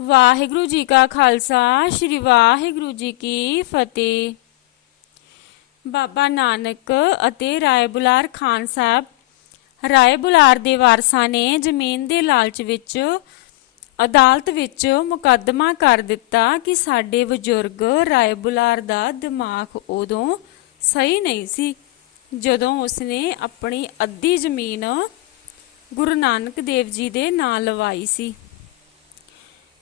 ਵਾਹਿਗੁਰੂ ਜੀ ਕਾ ਖਾਲਸਾ, ਸ੍ਰੀ ਵਾਹਿਗੁਰੂ ਜੀ ਕੀ ਫਤਿਹ। ਬਾਬਾ ਨਾਨਕ ਅਤੇ ਰਾਏ ਬੁਲਾਰ ਖਾਨ ਸਾਹਿਬ, ਰਾਏ ਬੁਲਾਰ ਦੇ ਵਾਰਸਾਂ ਨੇ ਜ਼ਮੀਨ ਦੇ ਲਾਲਚ ਵਿੱਚ, ਅਦਾਲਤ ਵਿੱਚ ਮੁਕੱਦਮਾ ਕਰ ਦਿੱਤਾ ਕਿ ਸਾਡੇ ਬਜ਼ੁਰਗ ਰਾਏ ਬੁਲਾਰ ਦਾ ਦਿਮਾਗ ਉਦੋਂ ਸਹੀ ਨਹੀਂ ਸੀ, ਜਦੋਂ ਉਸਨੇ ਆਪਣੀ ਅੱਧੀ ਜ਼ਮੀਨ ਗੁਰੂ ਨਾਨਕ ਦੇਵ ਜੀ ਦੇ ਨਾਂ ਲਵਾਈ ਸੀ।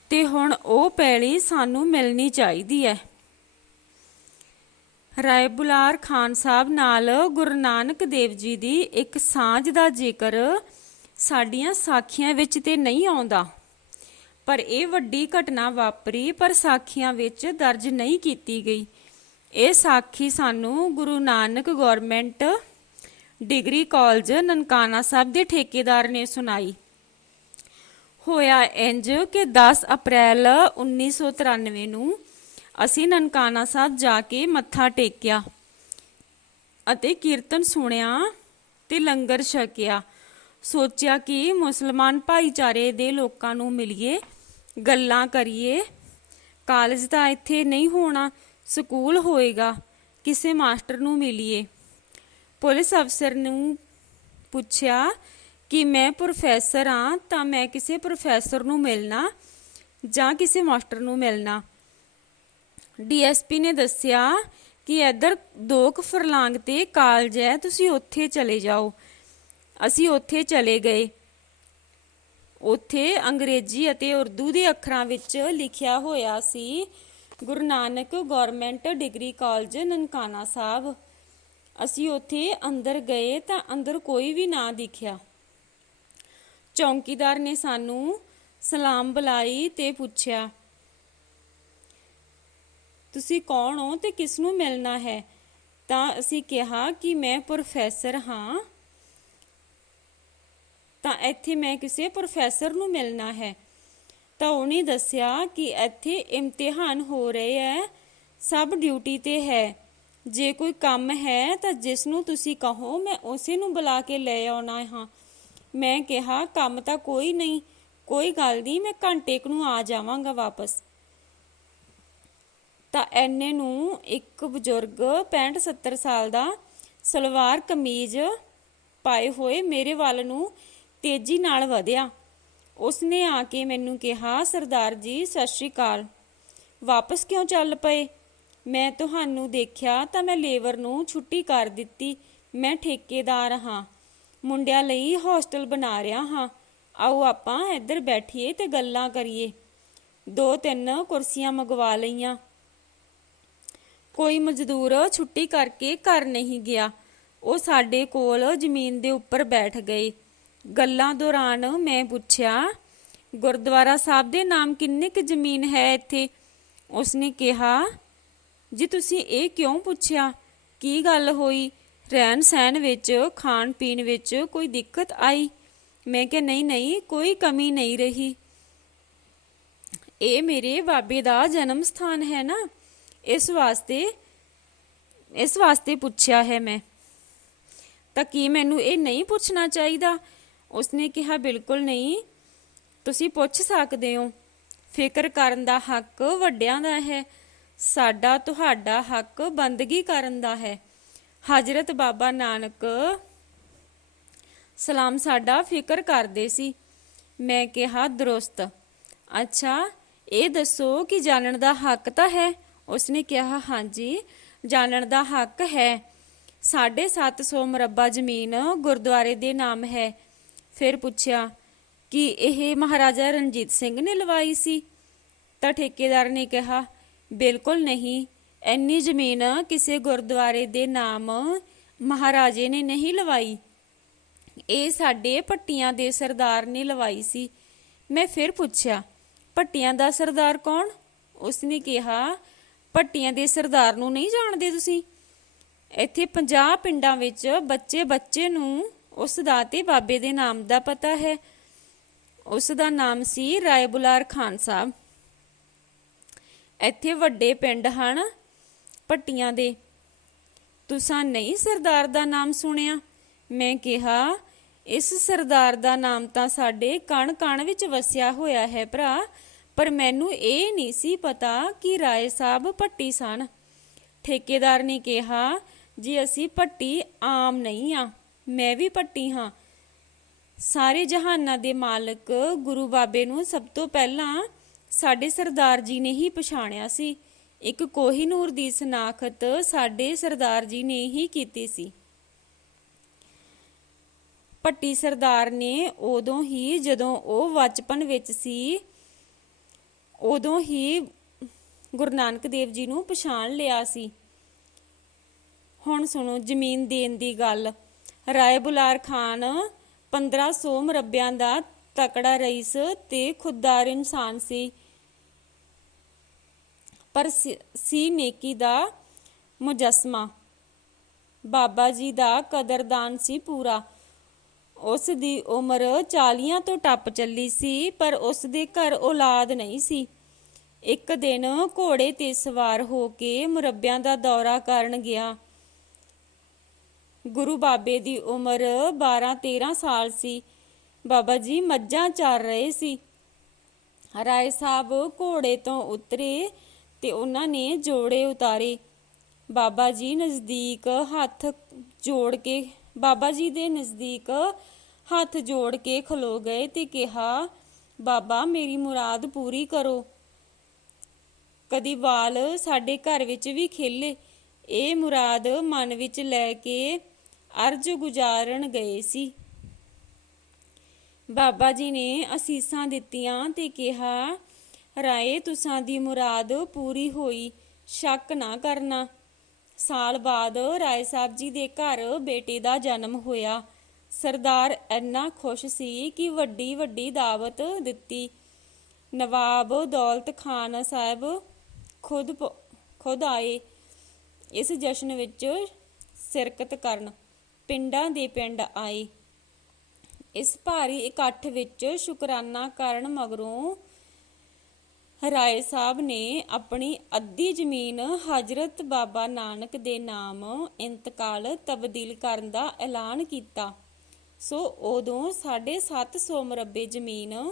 ਤੇ ਹੁਣ ਉਹ ਪੈਲੀ ਸਾਨੂੰ ਮਿਲਣੀ ਚਾਹੀਦੀ ਹੈ ਰਾਏ ਬੁਲਾਰ ਖਾਨ ਸਾਹਿਬ ਨਾਲ ਗੁਰੂ ਨਾਨਕ ਦੇਵ ਜੀ ਦੀ ਇੱਕ ਸਾਂਝ ਦਾ ਜ਼ਿਕਰ ਸਾਡੀਆਂ ਸਾਖੀਆਂ ਵਿੱਚ ਤੇ ਨਹੀਂ ਆਉਂਦਾ। ਪਰ ਇਹ ਵੱਡੀ ਘਟਨਾ ਵਾਪਰੀ, ਪਰ ਸਾਖੀਆਂ ਵਿੱਚ ਦਰਜ ਨਹੀਂ ਕੀਤੀ ਗਈ। ਇਹ ਸਾਖੀ ਸਾਨੂੰ Guru Nanak government degree college Nankana Sahib ਦੇ ਠੇਕੇਦਾਰ ਨੇ ਸੁਣਾਈ। ਹੋਇਆ ਇੰਜ ਕਿ 10 ਅਪ੍ਰੈਲ 1993 ਨੂੰ ਅਸੀਂ ਨਨਕਾਣਾ ਸਾਹਿਬ ਜਾ ਕੇ ਮੱਥਾ ਟੇਕਿਆ ਅਤੇ ਕੀਰਤਨ ਸੁਣਿਆ ਤੇ ਲੰਗਰ ਛਕਿਆ। ਸੋਚਿਆ ਕਿ ਮੁਸਲਮਾਨ ਭਾਈਚਾਰੇ ਦੇ ਲੋਕਾਂ ਨੂੰ ਮਿਲੀਏ, ਗੱਲਾਂ ਕਰੀਏ। ਕਾਲਜ ਤਾਂ ਇੱਥੇ ਨਹੀਂ ਹੋਣਾ, ਸਕੂਲ ਹੋਏਗਾ, ਕਿਸੇ ਮਾਸਟਰ ਨੂੰ ਮਿਲੀਏ। ਪੁਲਿਸ ਅਫਸਰ ਨੂੰ ਪੁੱਛਿਆ ਕਿ ਮੈਂ ਪ੍ਰੋਫੈਸਰ ਹਾਂ ਤਾਂ ਮੈਂ ਕਿਸੇ ਪ੍ਰੋਫੈਸਰ ਨੂੰ ਮਿਲਣਾ ਜਾਂ ਕਿਸੇ ਮਾਸਟਰ ਨੂੰ ਮਿਲਣਾ। ਡੀਐਸਪੀ ਨੇ ਦੱਸਿਆ ਕਿ ਇੱਧਰ ਦੋ ਕੁ ਫਰਲਾਂਗ ਤੇ ਕਾਲਜ ਹੈ, ਤੁਸੀਂ ਉੱਥੇ ਚਲੇ ਜਾਓ। ਅਸੀਂ ਉੱਥੇ ਚਲੇ ਗਏ। ਉੱਥੇ ਅੰਗਰੇਜ਼ੀ ਅਤੇ ਉਰਦੂ ਦੇ ਅੱਖਰਾਂ ਵਿੱਚ ਲਿਖਿਆ ਹੋਇਆ ਸੀ, Guru Nanak government degree college, Nankana Sahib. ਅਸੀਂ ਉੱਥੇ ਅੰਦਰ ਗਏ ਤਾਂ ਅੰਦਰ ਕੋਈ ਵੀ ਨਾ ਦਿਖਿਆ। ਚੌਂਕੀਦਾਰ ਨੇ ਸਾਨੂੰ ਸਲਾਮ ਬੁਲਾਈ ਤੇ ਪੁੱਛਿਆ, ਤੁਸੀਂ ਕੌਣ ਹੋ ਤੇ ਕਿਸ ਨੂੰ ਮਿਲਣਾ ਹੈ? ਤਾਂ ਅਸੀਂ ਕਿਹਾ ਕਿ ਮੈਂ ਪ੍ਰੋਫੈਸਰ ਹਾਂ। ਤਾਂ ਇੱਥੇ ਮੈਂ ਕਿਸੇ ਪ੍ਰੋਫੈਸਰ ਨੂੰ ਮਿਲਣਾ ਹੈ? ਤਾਂ ਉਹਨੇ ਦੱਸਿਆ ਕਿ ਇੱਥੇ ਇਮਤਿਹਾਨ ਹੋ ਰਹੇ ਹੈ ਸਭ ਡਿਊਟੀ ਤੇ ਹੈ। ਜੇ ਕੋਈ ਕੰਮ ਹੈ ਤਾਂ ਜਿਸ ਨੂੰ ਤੁਸੀਂ ਕਹੋ, ਮੈਂ ਉਸੇ ਨੂੰ ਬੁਲਾ ਕੇ ਲੈ ਆਉਣਾ ਹਾਂ। ਮੈਂ ਕਿਹਾ, ਕੰਮ ਤਾਂ ਕੋਈ ਨਹੀਂ, ਕੋਈ ਗੱਲ ਨਹੀਂ, ਮੈਂ ਘੰਟੇ ਕੁ ਨੂੰ ਆ ਜਾਵਾਂਗਾ ਵਾਪਸ। ਤਾਂ ਐਨੇ ਨੂੰ ਇੱਕ ਬਜ਼ੁਰਗ 65 70 ਸਾਲ ਦਾ ਸਲਵਾਰ ਕਮੀਜ਼ ਪਾਏ ਹੋਏ ਮੇਰੇ ਵੱਲ ਨੂੰ ਤੇਜ਼ੀ ਨਾਲ ਵਧਿਆ। ਉਸਨੇ ਆ ਕੇ ਮੈਨੂੰ ਕਿਹਾ, ਸਰਦਾਰ ਜੀ, ਸਤਿ ਸ਼੍ਰੀ ਅਕਾਲ। ਵਾਪਸ ਕਿਉਂ ਚੱਲ ਪਏ? ਮੈਂ ਤੁਹਾਨੂੰ ਦੇਖਿਆ ਤਾਂ ਮੈਂ ਲੇਬਰ ਨੂੰ ਛੁੱਟੀ ਕਰ ਦਿੱਤੀ। ਮੈਂ ਠੇਕੇਦਾਰ ਹਾਂ। ਮੁੰਡਿਆਂ ਲਈ ਹੋਸਟਲ ਬਣਾ ਰਿਹਾ ਹਾਂ। ਆਓ ਆਪਾਂ ਇੱਧਰ ਬੈਠੀਏ ਤੇ ਗੱਲਾਂ ਕਰੀਏ। ਦੋ ਤਿੰਨ ਕੁਰਸੀਆਂ ਮੰਗਵਾ ਲਈਆਂ। ਕੋਈ ਮਜ਼ਦੂਰ ਛੁੱਟੀ ਕਰਕੇ ਘਰ ਨਹੀਂ ਗਿਆ। ਉਹ ਸਾਡੇ ਕੋਲ ਜ਼ਮੀਨ ਦੇ ਉੱਪਰ ਬੈਠ ਗਏ। ਗੱਲਾਂ ਦੌਰਾਨ ਮੈਂ ਪੁੱਛਿਆ, ਗੁਰਦੁਆਰਾ ਸਾਹਿਬ ਦੇ ਨਾਮ ਕਿੰਨੇ ਕੁ ਜ਼ਮੀਨ ਹੈ ਇੱਥੇ? ਉਸਨੇ ਕਿਹਾ, ਜੀ ਤੁਸੀਂ ਇਹ ਕਿਉਂ ਪੁੱਛਿਆ? ਕੀ ਗੱਲ ਹੋਈ? ਰਹਿਣ ਸਹਿਣ ਵਿੱਚ, ਖਾਣ ਪੀਣ ਵਿੱਚ ਕੋਈ ਦਿੱਕਤ ਆਈ? ਮੈਂ ਕਿਹਾ, ਨਹੀਂ ਨਹੀਂ, ਕੋਈ ਕਮੀ ਨਹੀਂ ਰਹੀ। ਇਹ ਮੇਰੇ ਬਾਬੇ ਦਾ ਜਨਮ ਸਥਾਨ ਹੈ ਨਾ। ਇਸ ਵਾਸਤੇ ਇਸ ਵਾਸਤੇ ਪੁੱਛਿਆ ਹੈ ਮੈਂ। ਤਾਂ ਕੀ ਮੈਨੂੰ ਇਹ ਨਹੀਂ ਪੁੱਛਣਾ ਚਾਹੀਦਾ? ਉਸਨੇ ਕਿਹਾ, ਬਿਲਕੁਲ ਨਹੀਂ। ਤੁਸੀਂ ਪੁੱਛ ਸਕਦੇ ਹੋ। ਫਿਕਰ ਕਰਨ ਦਾ ਹੱਕ ਵੱਡਿਆਂ ਦਾ ਹੈ। ਸਾਡਾ ਤੁਹਾਡਾ ਹੱਕ ਬੰਦਗੀ ਕਰਨ ਦਾ ਹੈ। ਹਜ਼ਰਤ ਬਾਬਾ ਨਾਨਕ ਸਲਾਮ ਸਾਡਾ ਫਿਕਰ ਕਰਦੇ ਸੀ। ਮੈਂ ਕਿਹਾ, ਦਰੁਸਤ। ਅੱਛਾ, ਇਹ ਦੱਸੋ ਕਿ ਜਾਣਨ ਦਾ ਹੱਕ ਤਾਂ ਹੈ? ਉਸਨੇ ਕਿਹਾ, ਹਾਂਜੀ, ਜਾਣਨ ਦਾ ਹੱਕ ਹੈ। 750 ਮਰਬਾ ਜ਼ਮੀਨ ਗੁਰਦੁਆਰੇ ਦੇ ਨਾਮ ਹੈ। ਫਿਰ ਪੁੱਛਿਆ, ਕਿ ਇਹ ਮਹਾਰਾਜਾ ਰਣਜੀਤ ਸਿੰਘ ਨੇ ਲਵਾਈ ਸੀ? ਤਾਂ ਠੇਕੇਦਾਰ ਨੇ ਕਿਹਾ, ਬਿਲਕੁਲ ਨਹੀਂ। ਇੰਨੀ ਜ਼ਮੀਨ ਕਿਸੇ ਗੁਰਦੁਆਰੇ ਦੇ ਨਾਮ ਮਹਾਰਾਜੇ ਨੇ ਨਹੀਂ ਲਵਾਈ। ਇਹ ਸਾਡੇ ਪੱਟੀਆਂ ਦੇ ਸਰਦਾਰ ਨੇ ਲਵਾਈ ਸੀ। ਮੈਂ ਫਿਰ ਪੁੱਛਿਆ ਪੱਟੀਆਂ ਦਾ ਸਰਦਾਰ ਕੌਣ? ਉਸਨੇ ਕਿਹਾ ਪੱਟੀਆਂ ਦੇ ਸਰਦਾਰ ਨੂੰ ਨਹੀਂ ਜਾਣਦੇ ਤੁਸੀਂ। ਇੱਥੇ 50 ਪਿੰਡਾਂ ਵਿੱਚ ਬੱਚੇ ਬੱਚੇ ਨੂੰ ਉਸ ਦਾ ਤੇ ਬਾਬੇ ਦੇ ਨਾਮ ਦਾ ਪਤਾ ਹੈ। ਉਸ ਦਾ ਨਾਮ ਸੀ ਰਾਏ ਬੁਲਾਰ ਖਾਨ ਸਾਹਿਬ। ਇੱਥੇ ਵੱਡੇ ਪਿੰਡ ਹਨ। ਪੱਟੀਆਂ ਦੇ। ਤੁਸੀਂ ਨਹੀਂ ਸਰਦਾਰ ਦਾ ਨਾਮ ਸੁਣਿਆ? ਮੈਂ ਕਿਹਾ, ਇਸ ਸਰਦਾਰ ਦਾ ਨਾਮ ਤਾਂ ਸਾਡੇ ਕਣ ਕਣ ਵਿੱਚ ਵਸਿਆ ਹੋਇਆ ਹੈ ਭਰਾ, ਪਰ ਮੈਨੂੰ ਇਹ ਨਹੀਂ ਸੀ ਪਤਾ ਕਿ ਰਾਏ ਸਾਹਿਬ ਭੱਟੀ ਸਨ। ਠੇਕੇਦਾਰ ਨੇ ਕਿਹਾ, ਜੀ ਅਸੀਂ ਭੱਟੀ ਆਮ ਨਹੀਂ ਆ, ਮੈਂ ਵੀ ਭੱਟੀ ਹਾਂ। ਸਾਰੇ ਜਹਾਨਾਂ ਦੇ ਮਾਲਕ ਗੁਰੂ ਬਾਬੇ ਨੂੰ ਸਭ ਤੋਂ ਪਹਿਲਾਂ ਸਾਡੇ ਸਰਦਾਰ ਜੀ ਨੇ ਹੀ ਪਛਾਣਿਆ ਸੀ। ਇੱਕ ਕੋਹੀਨੂਰ ਦੀ ਸਨਾਖਤ ਸਾਡੇ ਸਰਦਾਰ ਜੀ ਨੇ ਹੀ ਕੀਤੀ ਸੀ। ਭੱਟੀ ਸਰਦਾਰ ਨੇ ਉਦੋਂ ਹੀ ਜਦੋਂ ਉਹ ਬਚਪਨ ਵਿੱਚ ਸੀ, ਉਦੋਂ ਹੀ ਗੁਰੂ ਨਾਨਕ ਦੇਵ ਜੀ ਨੂੰ ਪਛਾਣ ਲਿਆ ਸੀ। ਹੁਣ ਸੁਣੋ ਜ਼ਮੀਨ ਦੇਣ ਦੀ ਗੱਲ। ਰਾਏ ਬੁਲਾਰ ਖਾਨ 1500 ਮਰਬਿਆਂ ਦਾ ਤਕੜਾ ਰਈਸ ਤੇ ਖੁਦਦਾਰ ਇਨਸਾਨ ਸੀ। ਪਰ ਸੀ- ਨੇਕੀ ਦਾ ਮੁਜਸਮਾ। ਬਾਬਾ ਜੀ ਦਾ ਕਦਰਦਾਨ ਸੀ ਪੂਰਾ। ਉਸ ਦੀ ਉਮਰ 40 ਤੋਂ ਟੱਪ ਚੱਲੀ ਸੀ, ਪਰ ਉਸ ਦੇ ਘਰ ਔਲਾਦ ਨਹੀਂ ਸੀ। ਇੱਕ ਦਿਨ ਘੋੜੇ ਤੇ ਸਵਾਰ ਹੋ ਕੇ ਮੁਰੱਬਿਆਂ ਦਾ ਦੌਰਾ ਕਰਨ ਗਿਆ। ਗੁਰੂ ਬਾਬੇ ਦੀ ਉਮਰ 12-13 ਸਾਲ ਸੀ। ਬਾਬਾ ਜੀ ਮੱਝਾਂ ਚਾਰ ਰਹੇ ਸੀ। ਰਾਏ ਸਾਹਿਬ ਘੋੜੇ ਤੋਂ ਉਤਰੇ ਤੇ ਉਹਨਾਂ ਨੇ ਜੋੜੇ ਉਤਾਰੇ। ਬਾਬਾ ਜੀ ਨਜ਼ਦੀਕ ਹੱਥ ਜੋੜ ਕੇ, ਬਾਬਾ ਜੀ ਦੇ ਨਜ਼ਦੀਕ ਹੱਥ ਜੋੜ ਕੇ ਖਲੋ ਗਏ ਤੇ ਕਿਹਾ, ਬਾਬਾ, ਮੇਰੀ ਮੁਰਾਦ ਪੂਰੀ ਕਰੋ। ਕਦੀ ਵਾਲ ਸਾਡੇ ਘਰ ਵਿੱਚ ਵੀ ਖੇਲੇ। ਇਹ ਮੁਰਾਦ ਮਨ ਵਿੱਚ ਲੈ ਕੇ ਅਰਜ ਗੁਜ਼ਾਰਨ ਗਏ ਸੀ। ਬਾਬਾ ਜੀ ਨੇ ਅਸੀਸਾਂ ਦਿੱਤੀਆਂ ਤੇ ਕਿਹਾ ਰਾਏ ਤੁਸਾਂ ਦੀ ਮੁਰਾਦ ਪੂਰੀ ਹੋਈ, ਸ਼ੱਕ ਨਾ ਕਰਨਾ। ਸਾਲ ਬਾਅਦ ਰਾਏ ਸਾਹਿਬ ਜੀ ਦੇ ਘਰ ਬੇਟੇ ਦਾ ਜਨਮ ਹੋਇਆ। ਸਰਦਾਰ ਇੰਨਾ ਖੁਸ਼ ਸੀ ਕਿ ਵੱਡੀ ਵੱਡੀ ਦਾਵਤ ਦਿੱਤੀ। ਨਵਾਬ ਦੌਲਤ ਖਾਨ ਸਾਹਿਬ ਖੁਦ ਖੁਦ ਆਏ। ਇਸ ਜਸ਼ਨ ਵਿੱਚ ਸ਼ਿਰਕਤ ਕਰਨ ਪਿੰਡਾਂ ਦੇ ਪਿੰਡ ਆਏ। ਇਸ ਭਾਰੀ ਇਕੱਠ ਵਿੱਚ ਸ਼ੁਕਰਾਨਾ ਕਰਨ ਮਗਰੋਂ ਰਾਏ ਸਾਹਿਬ ਨੇ ਆਪਣੀ ਅੱਧੀ ਜ਼ਮੀਨ ਹਜ਼ਰਤ ਬਾਬਾ ਨਾਨਕ ਦੇ ਨਾਮ ਇੰਤਕਾਲ ਤਬਦੀਲ ਕਰਨ ਦਾ ਐਲਾਨ ਕੀਤਾ। ਸੋ ਉਦੋਂ 750 ਮਰਬੇ ਜ਼ਮੀਨ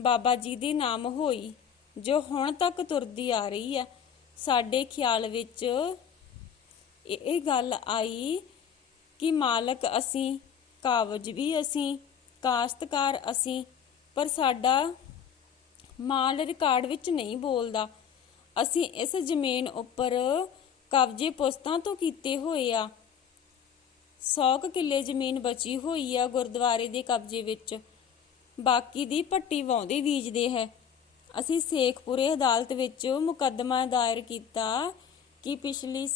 ਬਾਬਾ ਜੀ ਦੇ ਨਾਮ ਹੋਈ, ਜੋ ਹੁਣ ਤੱਕ ਤੁਰਦੀ ਆ ਰਹੀ ਹੈ। ਸਾਡੇ ਖਿਆਲ ਵਿੱਚ ਇਹ ਇਹ ਗੱਲ ਆਈ ਕਿ ਮਾਲਕ ਅਸੀਂ ਕਾਬਜ ਵੀ ਅਸੀਂ, ਕਾਸ਼ਤਕਾਰ ਅਸੀਂ, ਪਰ ਸਾਡਾ ਮਾਲ ਰਿਕਾਰਡ ਵਿੱਚ ਨਹੀਂ ਬੋਲਦਾ। ਅਸੀਂ ਇਸ ਜ਼ਮੀਨ ਉੱਪਰ ਕਬਜ਼ੇ ਪੁਸਤਾਂ ਤੋਂ ਕੀਤੇ ਹੋਏ ਆ। 100 ਕਿੱਲੇ ਜ਼ਮੀਨ ਬਚੀ ਹੋਈ ਆ ਗੁਰਦੁਆਰੇ ਦੇ ਕਬਜ਼ੇ ਵਿੱਚ। ਬਾਕੀ ਦੀ ਪੱਟੀ ਵਾਉਂਦੇ ਬੀਜਦੇ ਹੈ। ਅਸੀਂ ਸੇਖਪੁਰੇ ਅਦਾਲਤ ਵਿੱਚ ਮੁਕੱਦਮਾ ਦਾਇਰ ਕੀਤਾ ਕਿ ਪਿਛਲੀ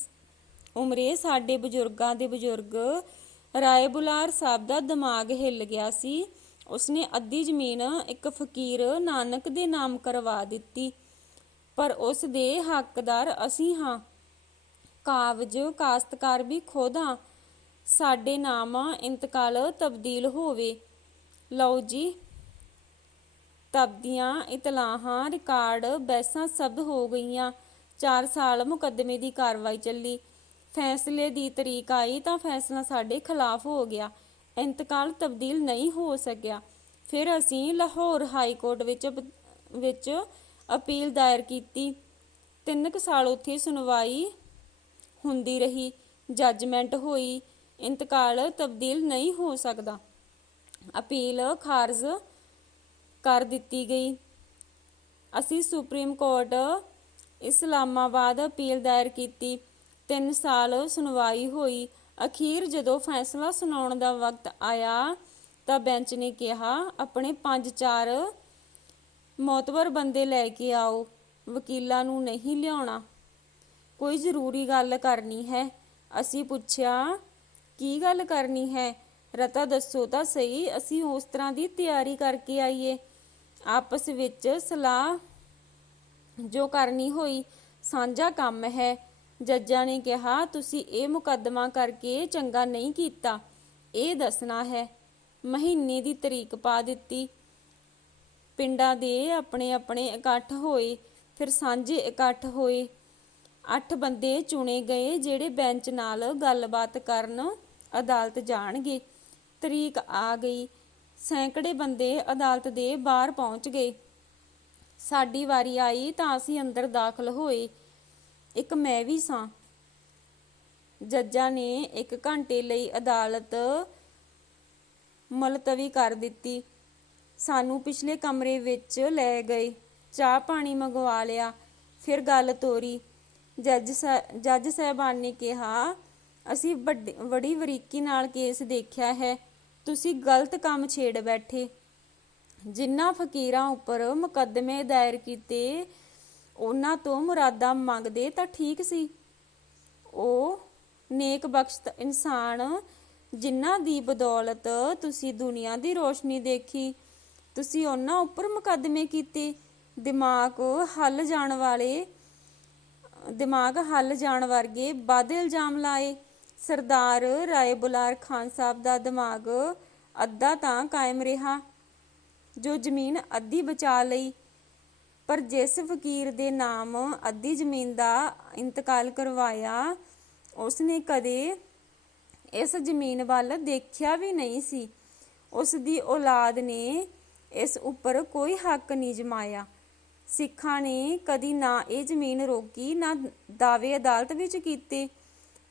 ਉਮਰੇ ਸਾਡੇ ਬਜ਼ੁਰਗਾਂ ਦੇ ਬਜ਼ੁਰਗ ਰਾਏ ਬੁਲਾਰ ਸਾਹਿਬ ਦਾ ਦਿਮਾਗ ਹਿੱਲ ਗਿਆ ਸੀ। ਉਸਨੇ ਅੱਧੀ ਜ਼ਮੀਨ ਇੱਕ ਫਕੀਰ ਨਾਨਕ ਦੇ ਨਾਮ ਕਰਵਾ ਦਿੱਤੀ। ਪਰ ਉਸ ਦੇ ਹੱਕਦਾਰ ਅਸੀਂ ਹਾਂ। ਕਾਬਜ ਕਾਸ਼ਤਕਾਰ ਵੀ ਖੁਦ ਹਾਂ। ਸਾਡੇ ਨਾਮ ਇੰਤਕਾਲ ਤਬਦੀਲ ਹੋਵੇ। ਲਓ ਜੀ, ਤਬਦੀਆਂ, ਇਤਲਾਹਾਂ, ਰਿਕਾਰਡ ਬੈਸਾਂ ਸਭ ਹੋ ਗਈਆਂ। 4 ਸਾਲ ਮੁਕੱਦਮੇ ਦੀ ਕਾਰਵਾਈ ਚੱਲੀ। ਫੈਸਲੇ ਦੀ ਤਰੀਕ ਆਈ ਤਾਂ ਫੈਸਲਾ ਸਾਡੇ ਖਿਲਾਫ ਹੋ ਗਿਆ। ਇੰਤਕਾਲ ਤਬਦੀਲ ਨਹੀਂ ਹੋ ਸਕਿਆ। ਫਿਰ ਅਸੀਂ ਲਾਹੌਰ ਹਾਈ ਕੋਰਟ ਵਿੱਚ ਵਿੱਚ ਅਪੀਲ ਦਾਇਰ ਕੀਤੀ। ਤਿੰਨ ਕੁ ਸਾਲ ਉੱਥੇ ਸੁਣਵਾਈ ਹੁੰਦੀ ਰਹੀ। ਜੱਜਮੈਂਟ ਹੋਈ, ਇੰਤਕਾਲ ਤਬਦੀਲ ਨਹੀਂ ਹੋ ਸਕਦਾ। ਅਪੀਲ ਖਾਰਜ ਕਰ ਦਿੱਤੀ ਗਈ। ਅਸੀਂ ਸੁਪਰੀਮ ਕੋਰਟ ਇਸਲਾਮਾਬਾਦ ਅਪੀਲ ਦਾਇਰ ਕੀਤੀ। 3 ਸਾਲ ਸੁਣਵਾਈ ਹੋਈ। ਅਖੀਰ ਜਦੋਂ ਫੈਸਲਾ ਸੁਣਾਉਣ ਦਾ ਵਕਤ ਆਇਆ ਤਾਂ ਬੈਂਚ ਨੇ ਕਿਹਾ, ਆਪਣੇ ਪੰਜ ਚਾਰ ਮੌਤਵਰ ਬੰਦੇ ਲੈ ਕੇ ਆਓ, ਵਕੀਲਾਂ ਨੂੰ ਨਹੀਂ ਲਿਆਉਣਾ। ਕੋਈ ਜ਼ਰੂਰੀ ਗੱਲ ਕਰਨੀ ਹੈ? ਅਸੀਂ ਪੁੱਛਿਆ, ਕੀ ਗੱਲ ਕਰਨੀ ਹੈ? ਰਤਾ ਦੱਸੋ ਤਾਂ ਸਹੀ, ਅਸੀਂ ਉਸ ਤਰ੍ਹਾਂ ਦੀ ਤਿਆਰੀ ਕਰਕੇ ਆਈਏ। ਆਪਸ ਵਿੱਚ ਸਲਾਹ ਜੋ ਕਰਨੀ ਹੋਈ, ਸਾਂਝਾ ਕੰਮ ਹੈ। ਜੱਜਾਂ ਨੇ ਕਿਹਾ, ਤੁਸੀਂ ਇਹ ਮੁਕੱਦਮਾ ਕਰਕੇ ਚੰਗਾ ਨਹੀਂ ਕੀਤਾ। ਇਹ ਦੱਸਣਾ ਹੈ। ਮਹੀਨੇ ਦੀ ਤਰੀਕ ਪਾ ਦਿੱਤੀ। ਪਿੰਡਾਂ ਦੇ ਆਪਣੇ ਆਪਣੇ ਇਕੱਠ ਹੋਏ, ਫਿਰ ਸਾਂਝੇ ਇਕੱਠ ਹੋਏ। ਅੱਠ ਬੰਦੇ ਚੁਣੇ ਗਏ, ਜਿਹੜੇ ਬੈਂਚ ਨਾਲ ਗੱਲਬਾਤ ਕਰਨ ਅਦਾਲਤ ਜਾਣਗੇ। ਤਰੀਕ ਆ ਗਈ। ਸੈਂਕੜੇ ਬੰਦੇ ਅਦਾਲਤ ਦੇ ਬਾਹਰ ਪਹੁੰਚ ਗਏ। ਸਾਡੀ ਵਾਰੀ ਆਈ ਤਾਂ ਅਸੀਂ ਅੰਦਰ ਦਾਖਲ ਹੋਏ। ਇੱਕ ਮੈਂ ਵੀ ਸਾਂ। ਜੱਜਾਂ ਨੇ ਇੱਕ ਘੰਟੇ ਲਈ ਅਦਾਲਤ ਮੁਲਤਵੀ ਕਰ ਦਿੱਤੀ। ਸਾਨੂੰ ਪਿਛਲੇ ਕਮਰੇ ਵਿੱਚ ਲੈ ਗਏ। ਚਾਹ ਪਾਣੀ ਮੰਗਵਾ ਲਿਆ। ਫਿਰ ਗੱਲ ਤੋਰੀ। ਜੱਜ ਸਾਹਿ- ਜੱਜ ਸਾਹਿਬਾਨ ਨੇ ਕਿਹਾ, ਅਸੀਂ ਵੱਡੀ ਬੜੀ ਵਰੀਕੀ ਨਾਲ ਕੇਸ ਦੇਖਿਆ ਹੈ। ਤੁਸੀਂ ਗਲਤ ਕੰਮ ਛੇੜ ਬੈਠੇ। ਜਿਨ੍ਹਾਂ ਫਕੀਰਾਂ ਉੱਪਰ ਮੁਕੱਦਮੇ ਦਾਇਰ ਕੀਤੇ ਉਹਨਾਂ ਤੋਂ ਮੁਰਾਦਾਂ ਮੰਗਦੇ ਤਾਂ ਠੀਕ ਸੀ। ਉਹ ਨੇਕ ਬਖਸ਼ਤ ਇਨਸਾਨ ਜਿਨ੍ਹਾਂ ਦੀ ਬਦੌਲਤ ਤੁਸੀਂ ਦੁਨੀਆ ਦੀ ਰੋਸ਼ਨੀ ਦੇਖੀ, ਤੁਸੀਂ ਉਹਨਾਂ ਉੱਪਰ ਮੁਕੱਦਮੇ ਕੀਤੇ। ਦਿਮਾਗ ਹੱਲ ਜਾਣ ਵਾਲੇ, ਦਿਮਾਗ ਹੱਲ ਜਾਣ ਵਰਗੇ ਵੱਧ ਇਲਜ਼ਾਮ ਲਾਏ। ਸਰਦਾਰ ਰਾਏ ਬੁਲਾਰ ਖਾਨ ਸਾਹਿਬ ਦਾ ਦਿਮਾਗ ਅੱਧਾ ਤਾਂ ਕਾਇਮ ਰਿਹਾ। ਜੋ ਜ਼ਮੀਨ ਅੱਧੀ ਬਚਾ ਲਈ ਪਰ ਜਿਸ ਫਕੀਰ ਦੇ ਨਾਮ ਅੱਧੀ ਜ਼ਮੀਨ ਦਾ ਇੰਤਕਾਲ ਕਰਵਾਇਆ, ਉਸਨੇ ਕਦੇ ਇਸ ਜ਼ਮੀਨ ਵੱਲ ਦੇਖਿਆ ਵੀ ਨਹੀਂ ਸੀ। ਉਸ ਦੀ ਔਲਾਦ ਨੇ ਇਸ ਉੱਪਰ ਕੋਈ ਹੱਕ ਨਹੀਂ ਜਮਾਇਆ। ਸਿੱਖਾਂ ਨੇ ਕਦੀ ਨਾ ਇਹ ਜ਼ਮੀਨ ਰੋਕੀ, ਨਾ ਦਾਅਵੇ ਅਦਾਲਤ ਵਿੱਚ ਕੀਤੇ।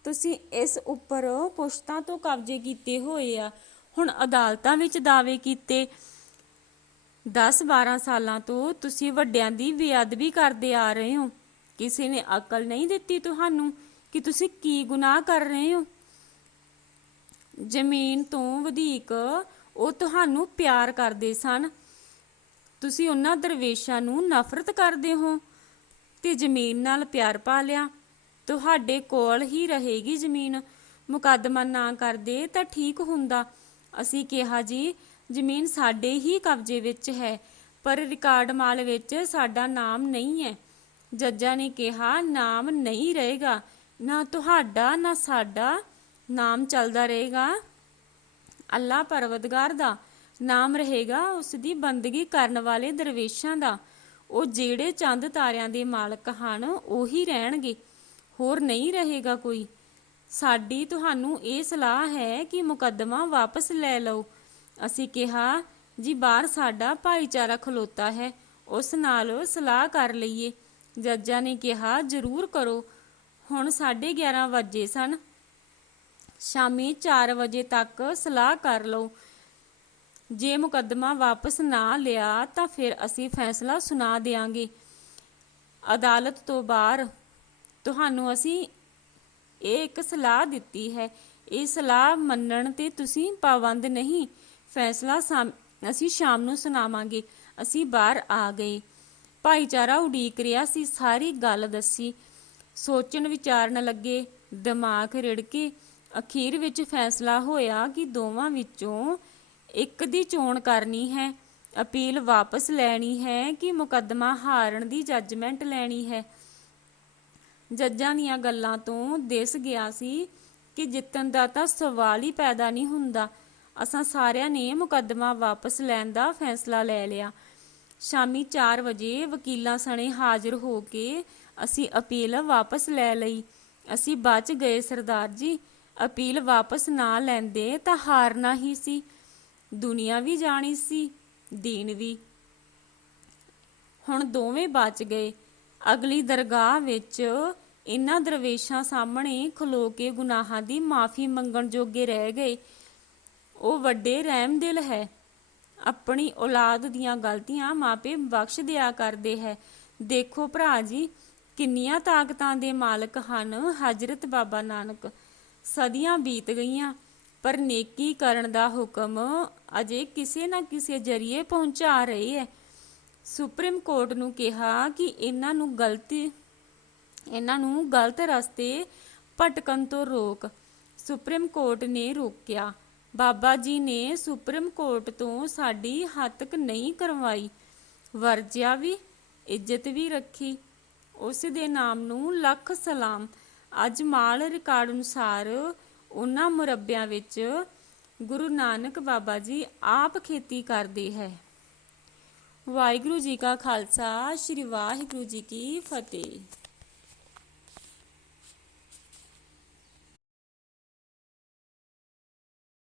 ਤੁਸੀਂ ਇਸ ਉੱਪਰ ਪੁਸ਼ਤਾਂ ਤੋਂ ਕਬਜ਼ੇ ਕੀਤੇ ਹੋਏ ਆ। ਹੁਣ ਅਦਾਲਤਾਂ ਵਿੱਚ ਦਾਅਵੇ ਕੀਤੇ। 10-12 ਸਾਲਾਂ ਤੋਂ ਤੁਸੀਂ ਵੱਡਿਆਂ ਦੀ ਬੇਅਦਬੀ ਕਰਦੇ ਆ ਰਹੇ ਹੋ। ਕਿਸੇ ਨੇ ਅਕਲ ਨਹੀਂ ਦਿੱਤੀ ਤੁਹਾਨੂੰ ਕਿ ਤੁਸੀਂ ਕੀ ਗੁਨਾਹ ਕਰ ਰਹੇ ਹੋ। ਜ਼ਮੀਨ ਤੋਂ ਵਧੇਕ ਉਹ ਤੁਹਾਨੂੰ ਪਿਆਰ ਕਰਦੇ ਸਨ। ਤੁਸੀਂ ਉਹਨਾਂ ਦਰਵੇਸ਼ਾਂ ਨੂੰ ਨਫ਼ਰਤ ਕਰਦੇ ਹੋ ਤੇ ਜ਼ਮੀਨ ਨਾਲ ਪਿਆਰ ਪਾ ਲਿਆ। ਤੁਹਾਡੇ ਕੋਲ ਹੀ ਰਹੇਗੀ ਜ਼ਮੀਨ। ਮੁਕੱਦਮਾ ਨਾ ਕਰਦੇ ਤਾਂ ਠੀਕ ਹੁੰਦਾ। ਅਸੀਂ ਕਿਹਾ ਜੀ ਜ਼ਮੀਨ ਸਾਡੇ ਹੀ ਕਬਜ਼ੇ ਵਿੱਚ ਹੈ, ਪਰ ਰਿਕਾਰਡ ਮਾਲ ਵਿੱਚ ਸਾਡਾ ਨਾਮ ਨਹੀਂ ਹੈ। ਜੱਜਾਂ ਨੇ ਕਿਹਾ, ਨਾਮ ਨਹੀਂ ਰਹੇਗਾ, ਨਾ ਤੁਹਾਡਾ, ਨਾ ਸਾਡਾ ਨਾਮ ਚੱਲਦਾ ਰਹੇਗਾ। ਅੱਲਾ ਪਰਵਦਗਾਰ ਦਾ ਨਾਮ ਰਹੇਗਾ ਉਸ ਦੀ ਬੰਦਗੀ ਕਰਨ ਵਾਲੇ ਦਰਵੇਸ਼ਾਂ ਦਾ। ਉਹ ਜਿਹੜੇ ਚੰਦ ਤਾਰਿਆਂ ਦੇ ਮਾਲਕ ਹਨ, ਉਹੀ ਰਹਿਣਗੇ। ਹੋਰ ਨਹੀਂ ਰਹੇਗਾ ਕੋਈ। ਸਾਡੀ ਤੁਹਾਨੂੰ ਇਹ ਸਲਾਹ ਹੈ ਕਿ ਮੁਕੱਦਮਾ ਵਾਪਸ ਲੈ ਲਓ। ਅਸੀਂ ਕਿਹਾ, ਜੀ ਬਾਹਰ ਸਾਡਾ ਭਾਈਚਾਰਾ ਖਲੋਤਾ ਹੈ, ਉਸ ਨਾਲ ਸਲਾਹ ਕਰ ਲਈਏ। ਜੱਜਾਂ ਨੇ ਕਿਹਾ, ਜ਼ਰੂਰ ਕਰੋ। ਹੁਣ 11:30 ਵਜੇ ਸਨ। ਸ਼ਾਮੀ 4 ਵਜੇ ਤੱਕ ਸਲਾਹ ਕਰ ਲਓ। ਜੇ ਮੁਕੱਦਮਾ ਵਾਪਸ ਨਾ ਲਿਆ, ਤਾਂ ਫਿਰ ਅਸੀਂ ਫੈਸਲਾ ਸੁਣਾ ਦੇਵਾਂਗੇ ਅਦਾਲਤ ਤੋਂ ਬਾਹਰ ਤੁਹਾਨੂੰ ਅਸੀਂ ਇਹ ਇੱਕ ਸਲਾਹ ਦਿੱਤੀ ਹੈ। ਇਹ ਸਲਾਹ ਮੰਨਣ ਤੇ ਤੁਸੀਂ ਪਾਬੰਦ ਨਹੀਂ। ਫੈਸਲਾ ਸਾਮ- ਅਸੀਂ ਸ਼ਾਮ ਨੂੰ ਸੁਣਾਵਾਂਗੇ। ਅਸੀਂ ਬਾਹਰ ਆ ਗਏ। ਭਾਈਚਾਰਾ ਉਡੀਕ ਰਿਹਾ ਸੀ, ਸਾਰੀ ਗੱਲ ਦੱਸੀ। ਸੋਚਣ ਵਿਚਾਰਨ ਲੱਗੇ, ਦਿਮਾਗ ਰਿੜਕੇ ਅਖੀਰ ਵਿੱਚ ਫੈਸਲਾ ਹੋਇਆ ਕਿ ਦੋਵਾਂ ਵਿੱਚੋਂ ਇੱਕ ਦੀ ਚੋਣ ਕਰਨੀ ਹੈ। ਅਪੀਲ ਵਾਪਸ ਲੈਣੀ ਹੈ ਕਿ ਮੁਕੱਦਮਾ ਹਾਰਨ ਦੀ ਜੱਜਮੈਂਟ ਲੈਣੀ ਹੈ। ਜੱਜਾਂ ਦੀਆਂ ਗੱਲਾਂ ਤੋਂ ਦਿਸ ਗਿਆ ਸੀ ਕਿ ਜਿੱਤਣ ਦਾ ਤਾਂ ਸਵਾਲ ਹੀ ਪੈਦਾ ਨਹੀਂ ਹੁੰਦਾ। ਅਸਾਂ ਸਾਰਿਆਂ ਨੇ ਮੁਕੱਦਮਾ ਵਾਪਸ ਲੈਣ ਦਾ ਫੈਸਲਾ ਲੈ ਲਿਆ। ਸ਼ਾਮੀ 4 ਵਜੇ ਵਕੀਲਾਂ ਸਣੇ ਹਾਜ਼ਰ ਹੋ ਕੇ ਅਸੀਂ ਅਪੀਲ ਵਾਪਸ ਲੈ ਲਈ। ਅਸੀਂ ਬਚ ਗਏ ਸਰਦਾਰ ਜੀ। ਅਪੀਲ ਵਾਪਸ ਨਾ ਲੈਂਦੇ ਤਾਂ ਹਾਰਨਾ ਹੀ ਸੀ। ਦੁਨੀਆ ਵੀ ਜਾਣੀ ਸੀ, ਦੀਨ ਵੀ। ਹੁਣ ਦੋਵੇਂ ਬਚ ਗਏ। ਅਗਲੀ ਦਰਗਾਹ ਵਿੱਚ ਇਹਨਾਂ ਦਰਵੇਸ਼ਾਂ ਸਾਹਮਣੇ ਖਲੋ ਕੇ ਗੁਨਾਹਾਂ ਦੀ ਮਾਫੀ ਮੰਗਣ ਜੋਗੇ ਰਹਿ ਗਏ। ਉਹ ਵੱਡੇ ਰਹਿਮਦਿਲ ਹੈ। ਆਪਣੀ ਔਲਾਦ ਦੀਆਂ ਗਲਤੀਆਂ ਮਾਪੇ ਬਖਸ਼ ਦਿਆ ਕਰਦੇ ਹੈ। ਦੇਖੋ ਭਰਾ ਜੀ, ਕਿੰਨੀਆਂ ਤਾਕਤਾਂ ਦੇ ਮਾਲਕ ਹਨ ਹਜ਼ਰਤ ਬਾਬਾ ਨਾਨਕ। ਸਦੀਆਂ ਬੀਤ ਗਈਆਂ, ਪਰ ਨੇਕੀ ਕਰਨ ਦਾ ਹੁਕਮ ਅਜੇ ਕਿਸੇ ਨਾ ਕਿਸੇ ਜਰੀਏ ਪਹੁੰਚਾ ਰਹੇ ਹੈ। ਸੁਪਰੀਮ ਕੋਰਟ ਨੂੰ ਕਿਹਾ ਕਿ ਇਹਨਾਂ ਨੂੰ ਗਲਤੀ, ਇਹਨਾਂ ਨੂੰ ਗਲਤ ਰਸਤੇ ਭਟਕਣ ਤੋਂ ਰੋਕ। ਸੁਪਰੀਮ ਕੋਰਟ ਨੇ ਰੋਕਿਆ। ਬਾਬਾ ਜੀ ਨੇ ਸੁਪਰੀਮ ਕੋਰਟ ਤੋਂ ਸਾਡੀ ਹੱਤਕ ਨਹੀਂ ਕਰਵਾਈ। ਵਰਜਿਆ ਵੀ, ਇੱਜ਼ਤ ਵੀ ਰੱਖੀ। ਉਸ ਦੇ ਨਾਮ ਨੂੰ ਲੱਖ ਸਲਾਮ। ਅੱਜ ਮਾਲ ਰਿਕਾਰਡ ਅਨੁਸਾਰ ਉਹਨਾਂ ਮੁਰੱਬਿਆਂ ਵਿੱਚ ਗੁਰੂ ਨਾਨਕ ਬਾਬਾ ਜੀ ਆਪ ਖੇਤੀ ਕਰਦੇ ਹੈ। ਵਾਹਿਗੁਰੂ ਜੀ ਕਾ ਖਾਲਸਾ, ਸ੍ਰੀ ਵਾਹਿਗੁਰੂ ਜੀ ਕੀ ਫਤਿਹ।